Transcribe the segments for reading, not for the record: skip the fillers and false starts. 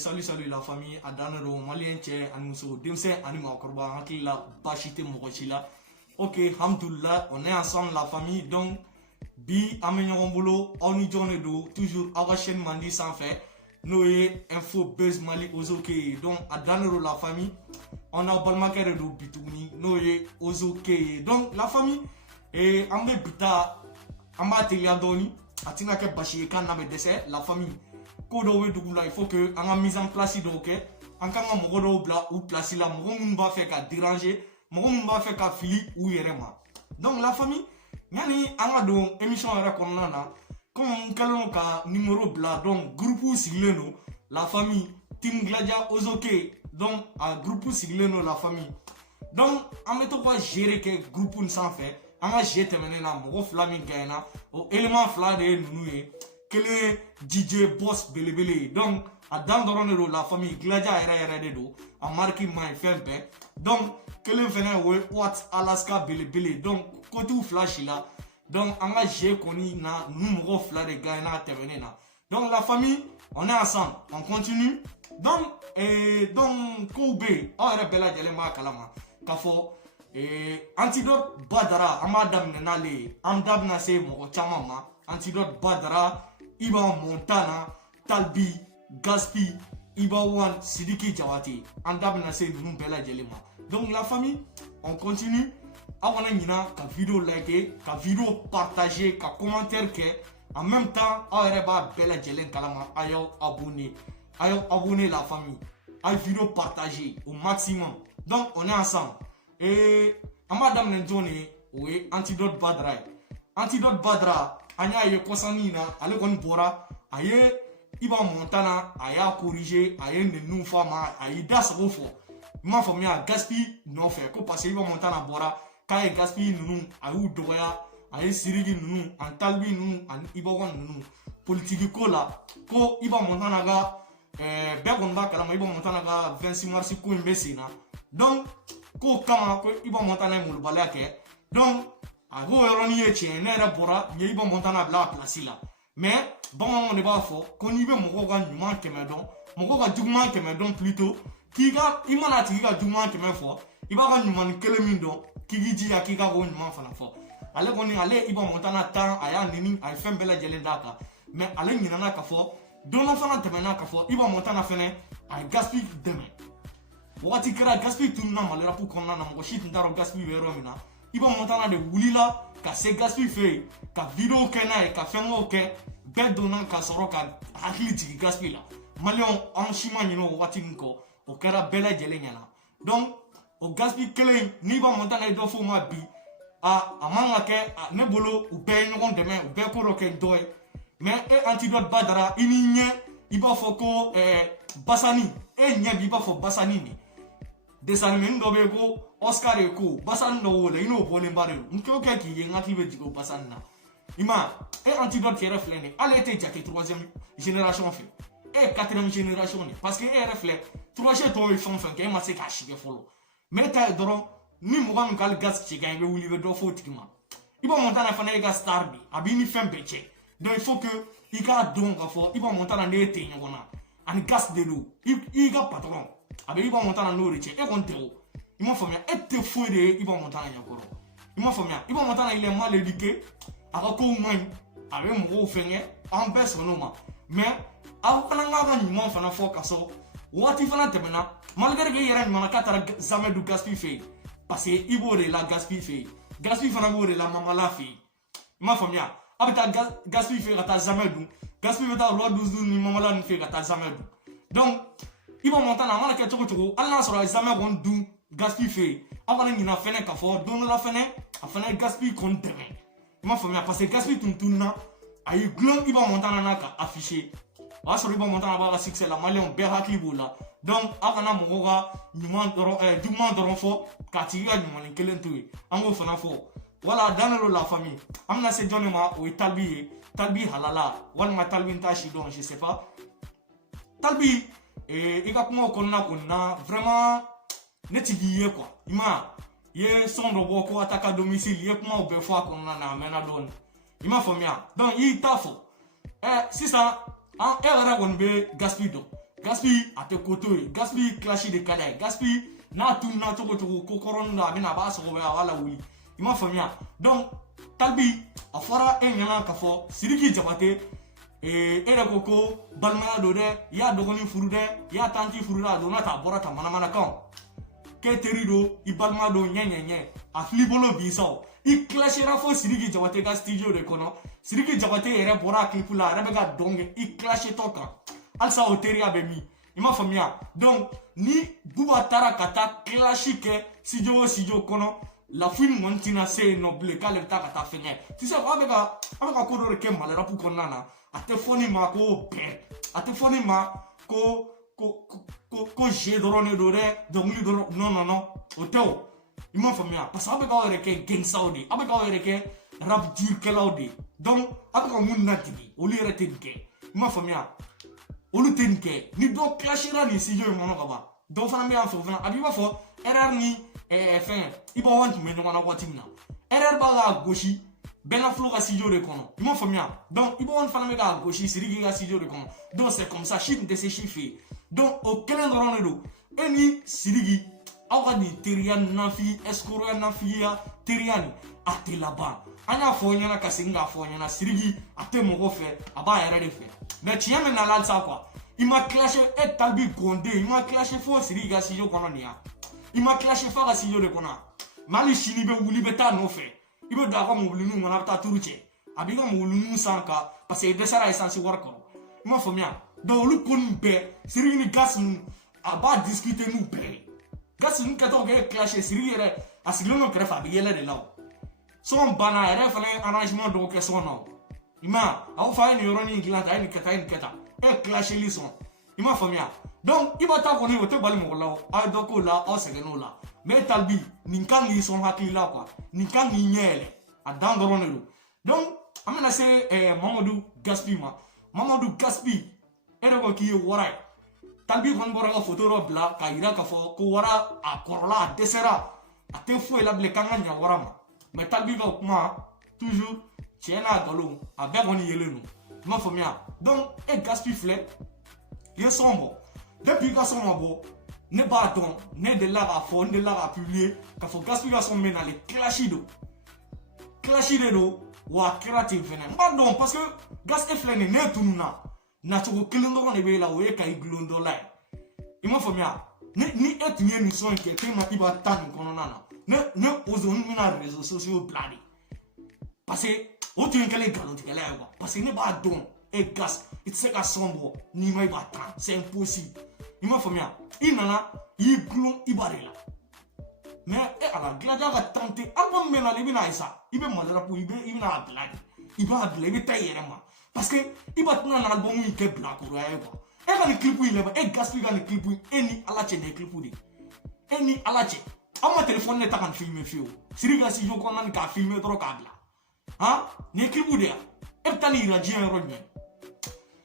salut la famille a danero malien cɛ ani muso denmisɛn ani maakɔrɔba hakili la baasi tɛ mɔgɔ si la. Ok, alhamdoulilah, on est ensemble la famille. Donc bi an bɛ ɲɔgɔn bolo aw ni jɔn de don toujours aw ka chaîne mandi sanfɛ n'o ye info buzz mali ozo ke donc a danero la famille on a balimakɛ de don bi tuguni n'o ye ozo ke donc la famille an bɛ bi ta an b'a teliya dɔɔni a tɛna kɛ basi ye kan na bɛ dɛsɛ la famille. Ko dɔw bɛ dugu la il faut que an ka mise en place dɔw kɛ an kan ka mɔgɔ dɔw bila u place la mɔgɔ minnu b'a fɛ ka déranger mɔgɔ minnu b'a fɛ ka fili u yɛrɛ ma. Donc la famille yani an ka don émission yɛrɛ kɔnɔna na comme n kɛlen don ka numéro bila donc groupe sigilen don la famille team Gladia Ozoke donc a groupe sigilen don la famille. Donc an bɛ to ka gérer kɛ groupe nin sanfɛ an ka jeu tɛmɛnen na mɔgɔ fila min gagnera o élément fila de ye ninnu ye. Quel DJ boss belebele donc a dan dɔrɔn de don la famille Gladia yɛrɛ de don a marque maɲi fɛn bɛɛ donc kelen fɛnɛ o ye Wat Alaska belebele donc côté flash la donc an ka jeu kɔni na nu mɔgɔ fila de gagnera tɛmɛnen na. Donc la famille on est ensemble on continue donc kow bɛ yen aw yɛrɛ bɛɛ lajɛlen b'a kalama k'a fɔ antidote badara an b'a daminɛ n'ale ye an da bɛna se mɔgɔ caman ma antidote badara Iba Montana, Talbi, Gaspi, Iba One, Sidiki Jawati. En dabna se nous bella jelema. Donc la famille, on continue. Avant de vidéo liker, ka vidéo partager, ka commentaire que en même temps, aureba bella jelen kalama ayo abonné. Ayo abonné la famille. Ayo vidéo partager au maximum. Donc on est ensemble. Et madame Nenjone, oui, antidote badra. Antidote badra. Anya ye kosani na ale kɔni bɔra a ye Iba Montana a y'a corriger a ye ninnu fɔ a ma a y'i da sago fɔ i m'a faamuya Gaspi nɔfɛ ko parce que Iba Montana bɔra k'a ye Gaspi ninnu a y'u dɔgɔya a ye Siriki ninnu ani Talbi ninnu ani Iba One ninnu politique ko la ko Iba Montana ka bɛɛ kɔni b'a kalama Iba Montana ka 26 mars ko in bɛ sen na donc k'o kama ko Iba Montana ye molobaliya kɛ donc a ko yɔrɔnin ye tiɲɛ ne yɛrɛ bɔra n ye Iba Montana bila a place la mais bamananw de b'a fɔ ko n'i bɛ mɔgɔw ka ɲuman 100 dɔn mɔgɔw ka juguman 100 dɔn plutôt i mana a tigi ka juguman 100 fɔ i b'a ka ɲumanin kelen min dɔn k'i k'i jija k'i ka o ɲuman fana fɔ ale kɔni ale ye Iba Montana tan a y'a neni a ye fɛn bɛɛ lajɛlen d'a kan mais ale ɲinɛna k'a fɔ don dɔ fana tɛmɛna k'a fɔ Iba Montana fɛnɛ a ye Gaspi dɛmɛ wagati kɛra Gaspi tununa Mali rap kɔnɔna na mɔgɔ si tun t'a dɔn Gaspi bɛ yɔrɔ min na Iba Montana de wulila ka se Gaspi fɛ yen ka vidéo kɛ n'a ye ka fɛngɛw kɛ bɛɛ donna ka sɔrɔ ka hakili jigin Gaspi la maliyɛnw an si ma ɲinɛ o wagati min kɔ o kɛra bɛɛ lajɛlen ɲɛna donc o Gaspi kelen ni Iba Montana ye dɔ fɔ o ma bi a man ka kɛ ne bolo u bɛɛ ye ɲɔgɔn dɛmɛ u bɛɛ ko dɔ kɛ dɔ ye mais antidote badara i ni ɲɛ i b'a fɔ ko Basani ɲɛ bi i b'a fɔ Basani de dessin animé dɔ bɛ yen ko Oscar ye ko Basani dɔ wele i n'o bɔlen ba de don n k'o kɛ k'i ye n hakili bɛ jigin o Basani na i ma antidote yɛrɛ filɛ nin ye ale tɛ jate 3e génération fɛ 4e génération de parce que yɛrɛ filɛ 3e tɔw ye fɛn fɛn kɛ e ma se k'a si kɛ fɔlɔ mais e ta ye dɔrɔn ni mɔgɔ min k'ale gas ci kan i bɛ wuli i bɛ dɔ fɔ o tigi ma Iba Montana fana ye ka star de a b'i ni fɛn bɛɛ cɛ donc il faut que i k'a dɔn k'a fɔ Iba Montana ne tɛ ɲɔgɔn na ani gas de don i ka patron a bɛ Iba Montana n'o de cɛ e kɔni tɛ o i m'a faamuya e tɛ foyi de ye Iba Montana ɲɛkɔrɔ i m'a faamuya Iba Montana il est mal éduqué a ka kow man ɲi a bɛ mɔgɔw fɛngɛ an bɛɛ sɔnn'o ma mais aw fana k'a ka ɲuman fana fɔ ka sɔrɔ waati fana tɛmɛna malgré que i yɛrɛ ɲuman k'a taara jamais du Gaspi fɛ yen parce que i b'o de la Gaspi fɛ yen Gaspi fana b'o de la Mamala fɛ yen i m'a faamuya a bɛ taa Gaspi fɛ yen ka taa jamais dun Gaspi bɛ taa Roi 12 ni Mamala nin fɛ yen ka taa jamais dun donc Iba Montana a mana kɛ cogo cogo hali n'a sɔrɔ a ye jamais kɔni dun Gaspi fɛ yen aw kana ɲinɛ fɛnɛ k'a fɔ don dɔ la fɛnɛ a fana ye Gaspi kɔni dɛmɛ i m'a faamuya parce que Gaspi tun tununa a y'i gulon Iba Montana na ka afficher o y'a sɔrɔ Iba Montana b'a ka succès la maliyɛnw bɛɛ hakili b'o la donc aw kana mɔgɔw ka ɲuman dɔrɔn juguman dɔrɔn fɔ k'a tigi ka ɲumanin kelen to yen an k'o fana fɔ voilà danero la famille an bɛna se jɔn de ma o ye Talbi ye Talbi halala walima Talbi n t'a si dɔn je sais pas Talbi i ka kumaw kɔnɔna kɔni na vraiment ne tigi ye quoi i ma i ye son dɔ bɔ ko attaque à domicile i ye kumaw bɛɛ fɔ a kɔnɔna na a mɛnna dɔɔni i m'a faamuya donc i y'i ta fɔ sisan e yɛrɛ kɔni bɛ Gaspi dɔn Gaspi a te koto ye Gaspi clashi de kada ye Gaspi n'a tunu na cogo cogo ko kɔrɔnin do a bɛna a b'a sɔgɔbɛ a b'a lawuli i m'a faamuya donc Talbi a fɔra e ɲɛna k'a fɔ Sidiki Jabate e yɛrɛ ko balimaya don dɛ i y'a dɔgɔnin furu dɛ i y'a tanti furu dɛ a donna ta a bɔra ta manamanakan k'e teri don i balima don ɲɛ a fili bolo bi sa i clashera fo Sidiki Jabate ka studio de kɔnɔ Sidiki Jabate yɛrɛ bɔra a clip la a yɛrɛ bɛ ka dɔn kɛ i clashetɔ kan halisa o teriya bɛ min i m'a faamuya donc ni Buba taara ka taa clash kɛ studio o studio kɔnɔ Lafouine kɔni tɛna se yen nɔ bilen k'ale bɛ taa ka taa fɛngɛ tu sais a bɛ ka ko dɔ de kɛ malrapu kɔnɔna na a tɛ fɔ ni ma ko bɛn a tɛ fɔ ni ma ko jeu dɔrɔn de don dɛ dɔnkili dɔrɔn non o tɛ o i m'a faamuya parce que a bɛ k'aw yɛrɛ kɛ gangstaw de a bɛ k'aw yɛrɛ kɛ rap dirikɛlaw de donc a bɛ ka mun ladege olu yɛrɛ tɛ nin kɛ i m'a faamuya olu tɛ nin kɛ ni dɔ clashera nin studio in kɔnɔ ka ban dɔw fana bɛ yan fɛ o fana a b'i b'a fɔ RR ni fɛn i b'a wɔn tun bɛ ɲɔgɔn na waati min na RR b'a ka gosi Bella Flo ka studio de kɔnɔ i m'a faamuya donc i b'a wɔn fana bɛ ka gosi Sidiki ka studio de kɔnɔ donc c'est comme ça si tun tɛ se si fɛ yen donc o kelen dɔrɔn de don e ni Sidiki aw ka nin teriya nafi escroya nafiya teriya nin a tɛ laban an y'a fɔ ɲɛna ka segin k'a fɔ ɲɛna Sidiki a tɛ mɔgɔ fɛ a b'a yɛrɛ de fɛ mais tiɲɛ min na la halisa quoi i ma clashe e Talbi Gonde i ma clashe fo Sidiki ka studio kɔnɔ nin ya i ma clashe fo a ka studio de kɔnɔ mais hali sini bɛ wuli bɛ taa nɔfɛ i bɛ don a ka mobiliniw kɔnɔ a bɛ taa turu cɛ a b'i ka mobiliniw san kan parce que i dɛsɛra essence wari kɔrɔ i m'a faamuya donc olu ko nin bɛɛ Sidiki ni Gas ninnu a b'a discuter n'u bɛɛ ye Gas ninnu kɛtɔ k'e clashe Sidiki yɛrɛ a sigilen don kɛrɛfɛ a bɛ yɛlɛ de la o sɔn banna a yɛrɛ fana ye arrangement dɔw kɛ sɔn na o i ma a y'o fɔ a ye nin yɔrɔnin dilan tan a ye nin kɛ tan a ye nin kɛ tan e clasheli sɔn i m'a faamuya donc i b'a ta kɔni o tɛ bali mɔgɔ la o aw ye dɔ k'o la aw sɛgɛnn'o la mais Talbi nin kan k'i sɔn hakili la quoi nin kan k'i ɲɛ yɛlɛ a dan dɔrɔn de don donc an bɛna se Mamadou Gaspi ma Mamadou Gaspi e de ko k'i ye wara ye Talbi kɔni bɔra ka photo dɔ bila k'a yira k'a fɔ ko wara a kɔrɔla a dɛsɛra a tɛ foyi la bilen k'an ka ɲɛ wara ma mais Talbi ka kuma toujours tiɲɛ n'a nkalon a bɛɛ kɔni yelen don i m'a faamuya donc e Gaspi filɛ i ye sɔn bɔ depuis i ka sɔn ma bɔ ne b'a dɔn ne delila k'a fɔ ne delila k'a publier k'a fɔ Gaspi ka sɔn bɛ nalen clash de don wa a kɛra ten fɛnɛ n b'a dɔn parce que Gas e filɛ nin ne tununa nacogo kelen dɔrɔn de b'e la o ye ka i gulon dɔ la ye i m'a faamuya ni e tun ye nin sɔn in kɛ tellement i b'a ta nin kɔnɔna na ne ozoni bɛna réseaux sociaux bila de parce que o tun ye kɛlen nkalontigɛla ye quoi parce que ne b'a dɔn e Gas i tɛ se ka sɔn bɔ n'i ma i b'a ta c'est impossible i m'a faamuya i nana i y'i gulon i b'a de la mais e ala dilaja ka tante album bɛ na i bɛna ye sa i bɛ malrapu i bɛna a bila de i b'a bila i bɛ taa i yɛrɛ ma parce que i b'a tɛna na album in kɛ bilakoroya ye quoi e ka nin clip in lajɛ e Gaspi ka nin clip in e ni ala cɛ nin ye clip de e ni ala cɛ aw ma téléphone ne ta ka nin filmer fiyewu Sidiki ka studio kɔnɔna nin k'a filmer dɔrɔn k'a bila han nin ye clip de ya e bɛ taa nin yira diɲɛ yɔrɔ jumɛn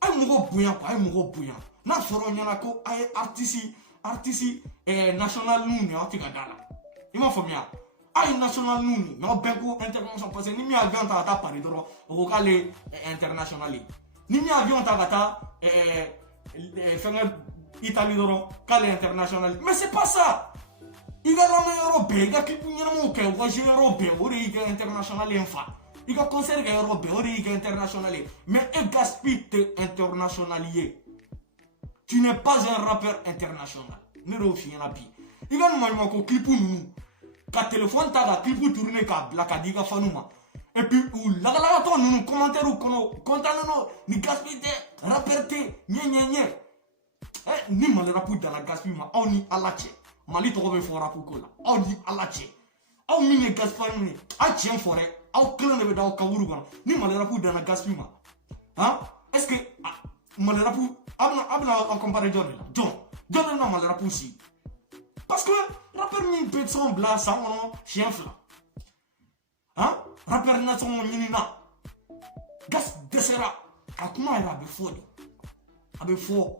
a ye mɔgɔ bonya quoi a ye mɔgɔ bonya n'a fɔra ɲɛna ko a ye artiste national ninnu nin aw tɛ ka da la i m'a faamuya a ye national ninnu nin n'aw bɛɛ ko international parce que ni min ye avion ta ka taa Paris dɔrɔn o ko k'ale international ye ni min ye avion ta ka taa fɛngɛ Italie dɔrɔn k'ale international mais c'est pas ça i ka lamɛn yɔrɔ bɛɛ i ka clip ɲɛnamaw kɛ u ka jeu yɔrɔ bɛɛ o de y'i kɛ international ye n fa i ka concert kɛ yɔrɔ bɛɛ o de y'i kɛ international ye mais e Gaspi tɛ international ye tu n'es pas un rappeur international ne y'o f'i ɲɛna bi i ka nin maɲumanko clip ninnu ka téléphone ta ka clip tourner k'a bila ka di i ka fanu ma et puis u lagalagatɔ ninnu commentaire kɔnɔ kontannen don ni Gaspi tɛ rappeur tɛ ɲɛ ni malrapu danna Gaspi ma aw ni ala cɛ Mali tɔgɔ bɛ fɔ rapu ko la aw ni ala cɛ aw min ye Gaspi ye a tiɲɛ fɔ dɛ aw kelen de bɛ da aw kaburu kɔnɔ ni malrapu danna Gaspi ma han est-ce que malrapu a bɛna aw comparer jɔn de la jɔn de bɛna malrapu si parce que rappeur min bɛ sɔn bila san kɔnɔ siɲɛ 2 han rappeur nasɔngɔ ɲinina Gas dɛsɛra a kuma yɛrɛ a bɛ fɔ de a bɛ fɔ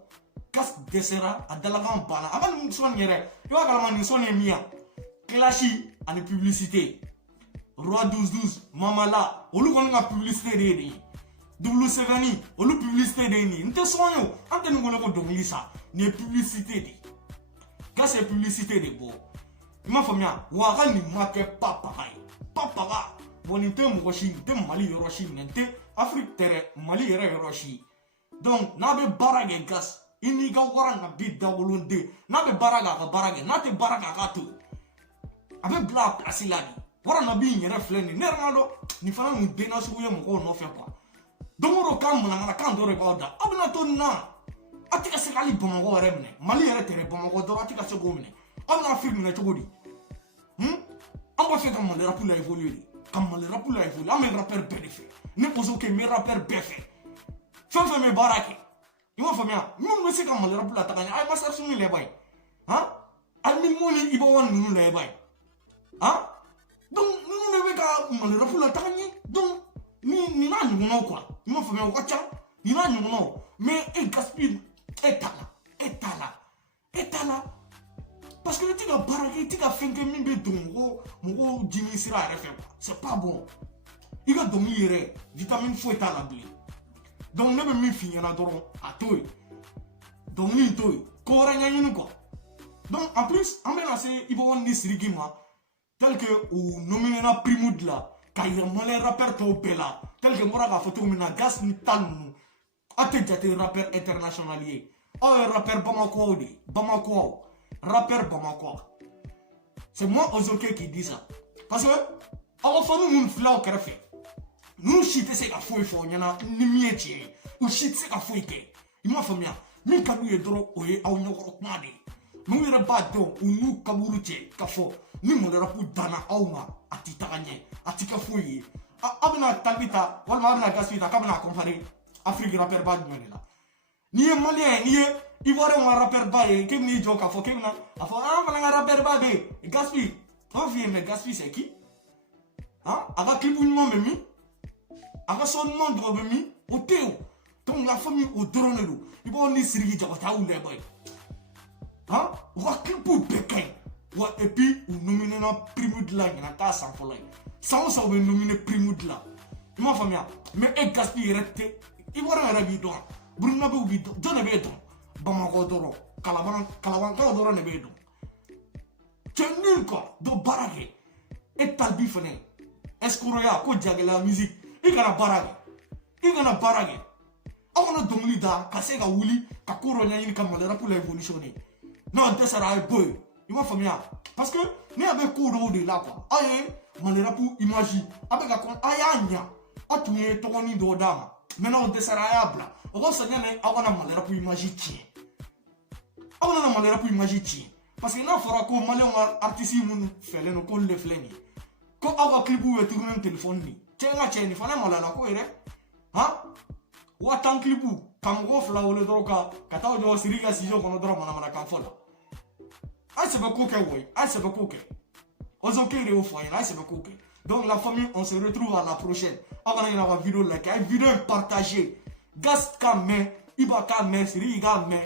Gas dɛsɛra a dalakan banna a ka nin sɔn yɛrɛ i b'a kalama nin sɔn ye min ye clash ani publicité Roi 12 Mamala olu kɔni ka publicité de ye nin ye WC20 olu publicité de ni nte soyo ante ni ngolo ko dongli sa ni publicité de ka c'est publicité de bo ima famia wa ga ni make papa bon nte mo shi nte Mali yoroshi nte Afrique tere Mali yoroshi donc na be barage gas ini ga waranga bi dawolonde na be baraga ga barage na te baraga ga to abe bla place la ni warana bi nyere fleni nermalo ni fana mu dena suye mo ko no fe quoi domoro kam na kan do rekoda abna to na atika se kali Bamako remne Mali yere tere Bamako do atika se go mine amna film na togodi amba fe kam le rap la évoluer kam le rap la évoluer am rapper bénéfice ne poso ke mi rapper béfe fe me barake ima famia mun se kam le rap la takanya ay masar sumi le bay ha al min moni ibo wan nunu le bay ha donc nunu le ka le rap la takanya donc ni na nyuno quoi ima famia ko cha ni na nyuno mais e gaspille etala parce que tu vas barrager tu vas faire que mimbe dongo mo jimi sira refe c'est pas bon il va dormir vitamine faut être la blé donc ne me mi finir na doron atoy donc ni toy ko ranya yunu quoi donc en plus en menace il va on ni sirigima tel que ou nominé na primoud là quand il mole rappeur to bela tel que mora ka photo mina gas ni tanu ate jate rappeur international ye oh rappeur Bamako rappeur Bamako c'est moi Ozoke qui dit ça parce que avant fanu mun flaw krefe nous chite se ka foi nyana ni mieti ou chite se ka foi ke ima famia mi kanu ye dro oye aw nyokoro knade mu yere ba do unu kaburu che ka fo ni mo dara pu dana awma atita ganye atika foi abna talbita wal ma abna gasita kabna comparer Afrique rappeur ba du là ni ye malien ni ye ivoirien un rappeur ba et kem ni joka fo kem na afo un rappeur ba be Gaspi on vient mais Gaspi c'est qui hein avec clip ou non même avec son nom de même au théo donc la famille au drone lo il va on ni sirigi jabata ou les boy hein wa clip ou bekay wa et puis ou nominé na primo de la na ta sans pour là ça on va nominer primo de la ma famille mais et Gaspi rete ivoirien arabi do Bruno be ubi do ne be do Bamako doro kalawan ko doro ne be do chenil ko do barage et talbi fene eskuroya ko jagela musique igana barage awona dongli da kase ga wuli ka koro nyani ka malera pour l'évolution non de sera boy il va famia parce que ni avec couro de là quoi aye malera pour imagi avec ka kon ayanya otumie to ni do dama maintenant de sera yabla o so nyane awona malera pour imagi ti awona malera pour imagi ti parce que na fora ko malien artiste mun fele no ko le fleni ko awa clipu we tourner téléphone ni chenga cheni fana malala ko ere ha watan clipu kam go fla wole droka kata o siriga sijo kono dro mana kan fola ai se ba ko ke woy ai se ba ko ke ozo ke re o foyer ai se ba ko ke donc la famille on se retrouve à la prochaine avant de la vidéo like une vidéo partagée gas kame iba kame siriga me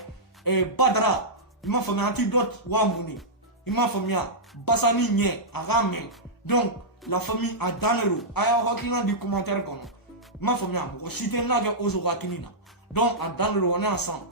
e badra ima famille antidote wa muni ima famille basani nye agame donc la famille a danero aya hakina di commentaire comme ma famille ko citer na ga ozo hakinina donc a danero on est ensemble.